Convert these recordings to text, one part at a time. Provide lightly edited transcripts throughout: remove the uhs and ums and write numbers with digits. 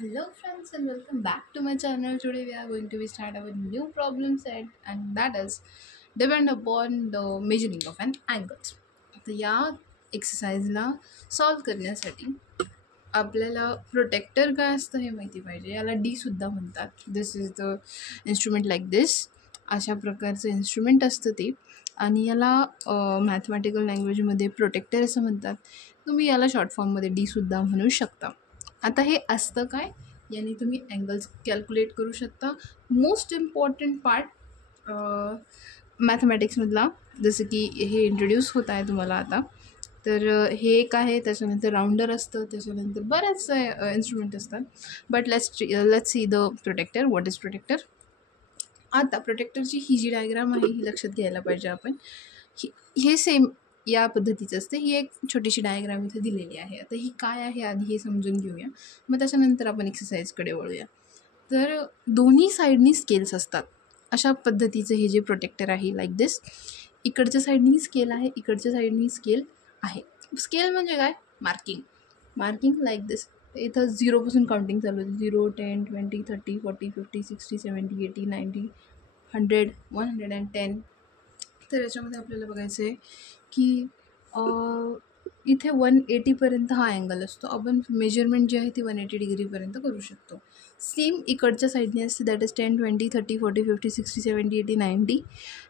Hello friends and welcome back to my channel. Today we are going to be start our new problem set and that is depend upon the measuring of an angle. तर या एक्सरसाइजला solve करण्यासाठी आपल्याला protector काय असतं हे माहिती पाहिजे. याला डी सुद्धा म्हणतात. दिस इज द इन्स्ट्रुमेंट लाईक दिस. अशा प्रकारचं इन्स्ट्रुमेंट असतं ते आणि याला मॅथमॅटिकल लँग्वेजमध्ये प्रोटेक्टर असं म्हणतात. तुम्ही याला शॉर्ट फॉर्ममध्ये डी सुद्धा म्हणू शकता. आता हे असतं काय, याने तुम्ही अँगल्स कॅल्क्युलेट करू शकता. मोस्ट इम्पॉर्टंट पार्ट मॅथमॅटिक्समधला, जसं की हे इंट्रोड्यूस होत आहे तुम्हाला आता. तर हे एक आहे, त्याच्यानंतर राऊंडर असतं, त्याच्यानंतर बरेच इन्स्ट्रुमेंट असतात. But let's see the protractor. What is protractor? आता प्रोटेक्टरची ही जी डायग्राम आहे ही लक्षात घ्यायला पाहिजे आपण. हे सेम या पद्धतीचं असतं. ही एक छोटीशी डायग्राम इथं दिलेली आहे. आता ही काय आहे आधी हे समजून घेऊया, मग त्याच्यानंतर आपण एक्सरसाइजकडे वळूया. तर दोन्ही साईडनी स्केल्स असतात. अशा पद्धतीचं हे जे प्रोटेक्टर आहे लाईक दिस. इकडच्या साईडनी स्केल आहे, इकडच्या साईडनी स्केल आहे. स्केल म्हणजे काय? मार्किंग लाईक दिस. इथं झिरोपासून काउंटिंग चालू होते. 0, 10, 20, 30, 40, 50, 60, 70, 80, 90, 100, 110. तर याच्यामध्ये आपल्याला बघायचं आहे की इथे 180पर्यंत हा अँगल असतो. आपण मेजरमेंट जी आहे ती 180 डिग्रीपर्यंत करू शकतो. सेम इकडच्या साईडने असते, दॅट इज 10, 20, 30, 40, 50, 60, 70, 80,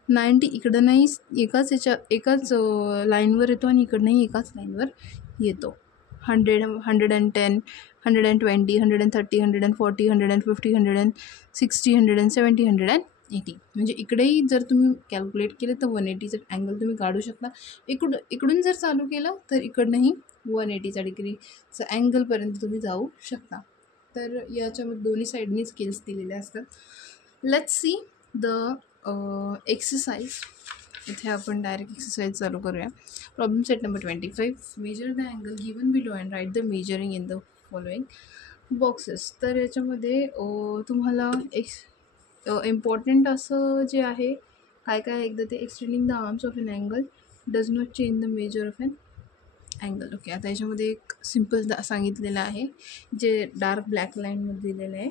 90 इकडं नाही, एकाच लाईनवर येतो आणि इकडनंही एकाच लाईनवर येतो. 100, 110, 120, 130, 140, 150, 160, 170, 180. म्हणजे इकडेही जर तुम्ही कॅल्क्युलेट केलं तर 180चं अँगल तुम्ही काढू शकता. इकडून जर चालू केलं तर इकडनंही 180 डिग्रीचं अँगलपर्यंत तुम्ही जाऊ शकता. तर याच्यामध्ये दोन्ही साईडनी स्केल्स दिलेले असतात. Let's see the exercise. इथे आपण डायरेक्ट एक्सरसाइज चालू करूया. Problem set number 25. Measure the angle given below and write the measuring in the following boxes. तर याच्यामध्ये तुम्हाला इम्पॉर्टंट असं जे आहे काय एकदा ते extending the arms of an angle does not change the measure of an angle. Okay, आता याच्यामध्ये एक सिम्पल सांगितलेलं आहे जे डार्क ब्लॅक लाईनमध्ये दिलेलं आहे.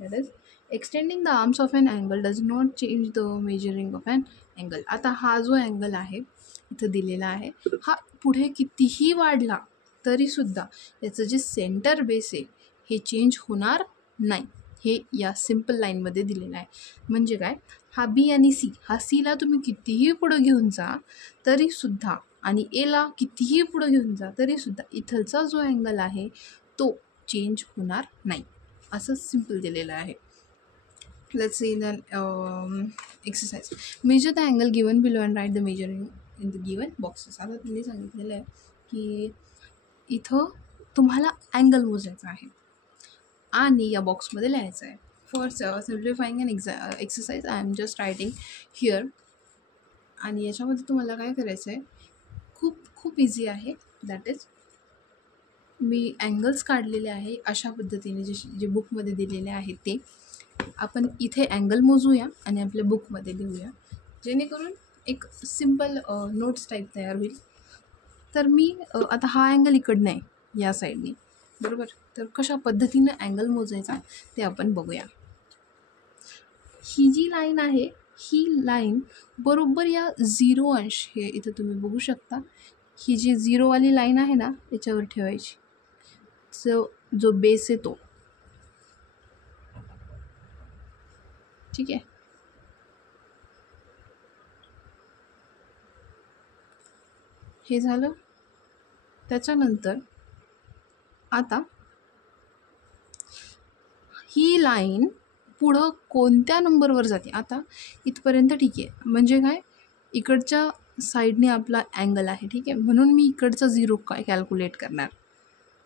That is extending the arms of an angle does not change the measuring of an angle. आता हा जो अँगल आहे इथं दिलेला आहे, हा पुढे कितीही वाढला तरीसुद्धा याचं जे सेंटर बेस आहे हे चेंज होणार नाही. हे या सिम्पल लाईनमध्ये दिलेलं आहे. म्हणजे काय, हा बी आणि सी, हा सीला तुम्ही कितीही पुढं घेऊन जा तरीसुद्धा आणि एला कितीही पुढं घेऊन जा तरीसुद्धा इथलचा जो अँगल आहे तो चेंज होणार नाही. असं सिम्पल दिलेलं आहे. Let's see the exercise. Measure the angle given below and write the measuring in the given boxes. आता त्यांनी सांगितलेलं आहे की इथं तुम्हाला अँगल मोजायचा आहे आणि या बॉक्समध्ये लिहायचं आहे. For simplifying an exercise I am just writing here. आणि याच्यामध्ये तुम्हाला काय करायचं आहे, खूप इझी आहे. दॅट इज मी अँगल्स काढलेले आहे अशा पद्धतीने जे बुकमध्ये दिलेले आहेत ते आपण इथे अँगल मोजूया आणि आपल्या बुकमध्ये लिहूया, जेणेकरून एक सिम्पल नोट्स टाईप तयार होईल. तर मी आता हा अँगल इकडनं आहे या साईडने, बरोबर. तर कशा पद्धतीनं अँगल मोजायचा ते आपण बघूया. ही जी लाईन आहे ही लाईन बरोबर या 0 अंश, हे इथं तुम्ही बघू शकता, ही जी 0वाली लाईन आहे ना याच्यावर ठेवायची. जो बेस आहे तो, ठीक आहे. हे झालं. त्याच्यानंतर आता ही लाईन पुढं कोणत्या नंबरवर जाते. आता इथपर्यंत ठीक आहे. म्हणजे काय, इकडच्या साईडने आपला अँगल आहे, ठीक आहे. म्हणून मी इकडचा 0 कॅल्क्युलेट करणार.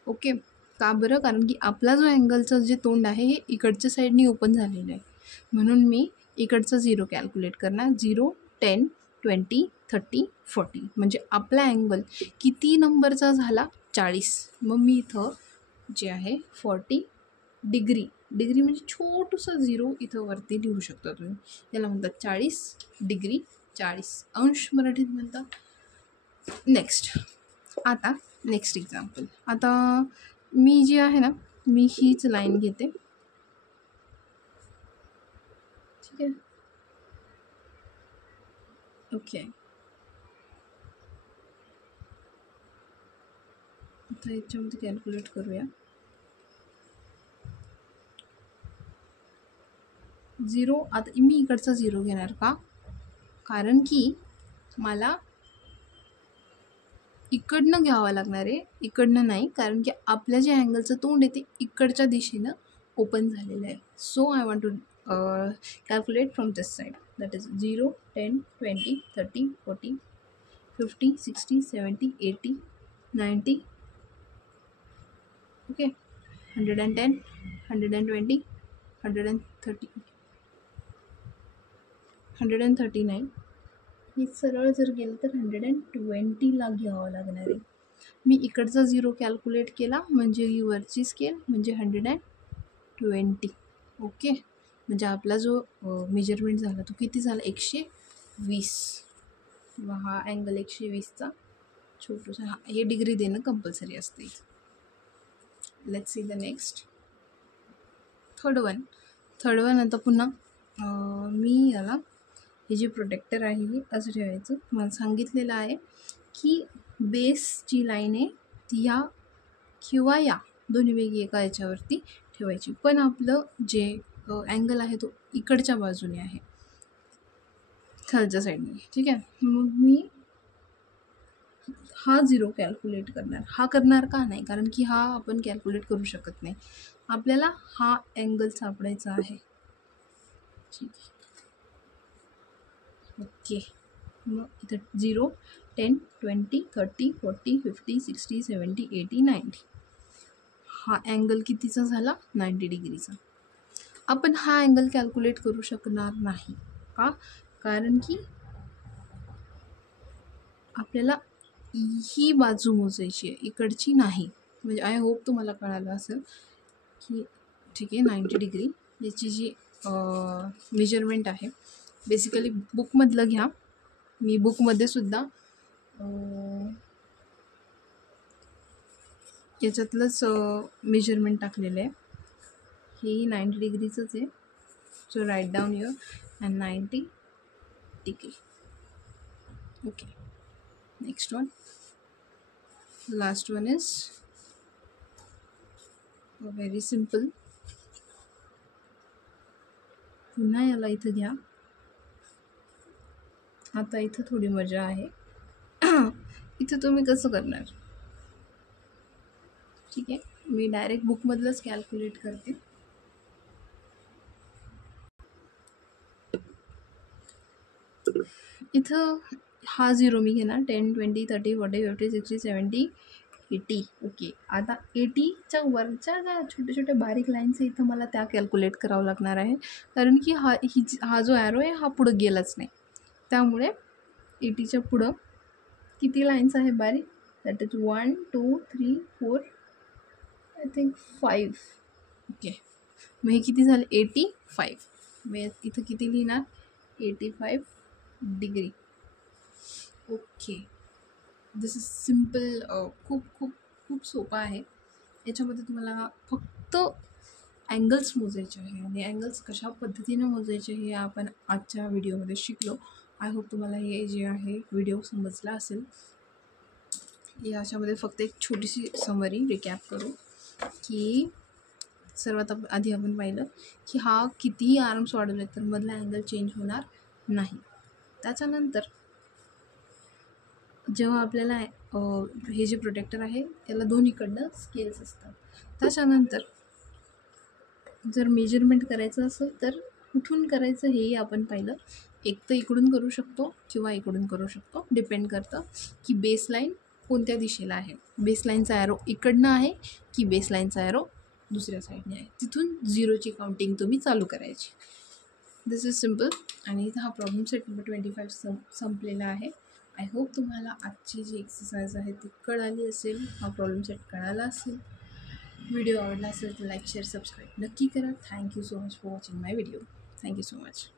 ओके, का बरं? कारण की आपला जो अँगलचं जे तोंड आहे हे इकडच्या साईडने ओपन झालेलं आहे, म्हणून मी इकडचा 0 कॅल्क्युलेट करणार. 0, 10, 20, 30, 40. म्हणजे आपला अँगल किती नंबरचा झाला? 40. मग मी इथं जे आहे 40 डिग्री म्हणजे छोटंसं 0 इथं वरती लिहू शकता तुम्ही. याला म्हणतात 40 डिग्री, 40 अंश मराठीत म्हणतात. Next example. आता मी जी आहे ना मी हीच लाईन घेते, ठीक आहे. ओके, आता याच्यामध्ये कॅल्क्युलेट करूया. 0, आता मी इकडचा 0 घेणार का, कारण की मला इकडनं घ्यावं लागणार आहे, इकडनं नाही, कारण की आपल्या जे अँगलचं तोंड आहे ते इकडच्या दिशेनं ओपन झालेलं आहे. So I want to calculate from this side, that is 0, 10, 20, 30, 40, 50, 60, 70, 80, 90, okay, 110, 120, 130, 139. हे सरळ जर गेलं तर 120ला घ्यावं लागणार आहे. मी इकडचा 0 कॅल्क्युलेट केला म्हणजे ही वरची स्केल म्हणजे 120. ओके, म्हणजे आपला जो मेजरमेंट झाला तो किती झाला, 120. किंवा हा अँगल 120चा छोटूसा, हे डिग्री देणं कंपल्सरी असते. Let's see the next. Third one आता पुन्हा मी याला, हे जे प्रोटेक्टर आहे हे असं ठेवायचं. मला सांगितलेलं आहे की बेसची लाईन आहे ती ह्या किंवा या दोन्हीपैकी एका याच्यावरती ठेवायची, पण आपलं जे अँगल आहे तो इकडच्या बाजूने आहे, खालच्या साईडने, ठीक आहे. मग मी हा 0 कॅल्क्युलेट करणार. हा करणार का नाही, कारण की हा आपण कॅल्क्युलेट करू शकत नाही, आपल्याला हा अँगल सापडायचा आहे, ठीक आहे. ओके, मग इथं 0, 10, 20, 30, 40, 50, 60, 70, 80, 90. हा अँगल कितीचा झाला, 90 डिग्रीचा. आपण हा अँगल कॅल्क्युलेट करू शकणार नाही का, कारण की आपल्याला ही बाजू मोजायची आहे, इकडची नाही. म्हणजे आय होप तुम्हाला कळालं असेल की ठीक आहे, 90 डिग्री याची जी मेजरमेंट आहे, बेसिकली बुकमधलं घ्या. मी बुकमध्ये सुद्धा याच्यातलंच मेजरमेंट टाकलेलं आहे. हेही 90 डिग्रीचंच आहे. So write down your and 90 degree. Okay, next one, last one is very simple. पुन्हा याला इथं घ्या. आता इथं थोडी मजा आहे. इथं तुम्ही कसं करणार, ठीक आहे. मी डायरेक्ट बुकमधलंच कॅल्क्युलेट करते. इथं हा 0 मी घेणार, 10, 20, 30, 40, 50, 60, 70, 80. ओके, आता 80च्या वरच्या ज्या छोट्या छोट्या बारीक लाईन्स आहे इथं मला त्या कॅल्क्युलेट करावं लागणार आहे, कारण की हा जो ॲरो आहे हा पुढं गेलाच नाही. त्यामुळे 80च्या पुढं किती लाईन्स आहे बारीक, that is 1, 2, 3, 4, I think 5. Okay, मग हे किती झालं, 85. मग इथं किती लिहिणार, 85 degree. Okay, this is simple. खूप खूप खूप सोपं आहे. याच्यामध्ये तुम्हाला फक्त अँगल्स मोजायचे आहे, आणि अँगल्स कशा पद्धतीने मोजायचे हे आपण आजच्या व्हिडिओमध्ये शिकलो. आय होप तुम्हाला हे जे आहे व्हिडिओ समजला असेल. याच्यामध्ये फक्त एक छोटीशी समरी रिकॅप करू की सर्वात आधी आपण पाहिलं की हा कितीही आर्म्स वाढवले तर मधला अँगल चेंज होणार नाही. त्याच्यानंतर जेव्हा आपल्याला हे जे प्रोटेक्टर आहे त्याला दोन्हीकडनं स्केल्स असतात. त्याच्यानंतर जर मेजरमेंट करायचं असेल तर कुठून करायचं हेही आपण पाहिलं. एक तर इकडून करू शकतो किंवा इकडून करू शकतो, डिपेंड करतं की बेसलाईन कोणत्या दिशेला आहे. बेसलाईनचा ॲरो इकडनं आहे की बेसलाईनचा ॲरो दुसऱ्या साईडने आहे, तिथून 0ची काउंटिंग तुम्ही चालू करायची. दिस इज सिम्पल. आणि इथं हा प्रॉब्लेम सेट नंबर 25 संपलेला आहे. आय होप तुम्हाला आजची जी एक्सरसाइज आहे ती कळाली असेल, हा प्रॉब्लेम सेट कळाला असेल. व्हिडिओ आवडला असेल तर लाईक, शेअर, सबस्क्राईब नक्की करा. Thank you so much for watching my video. Thank you so much.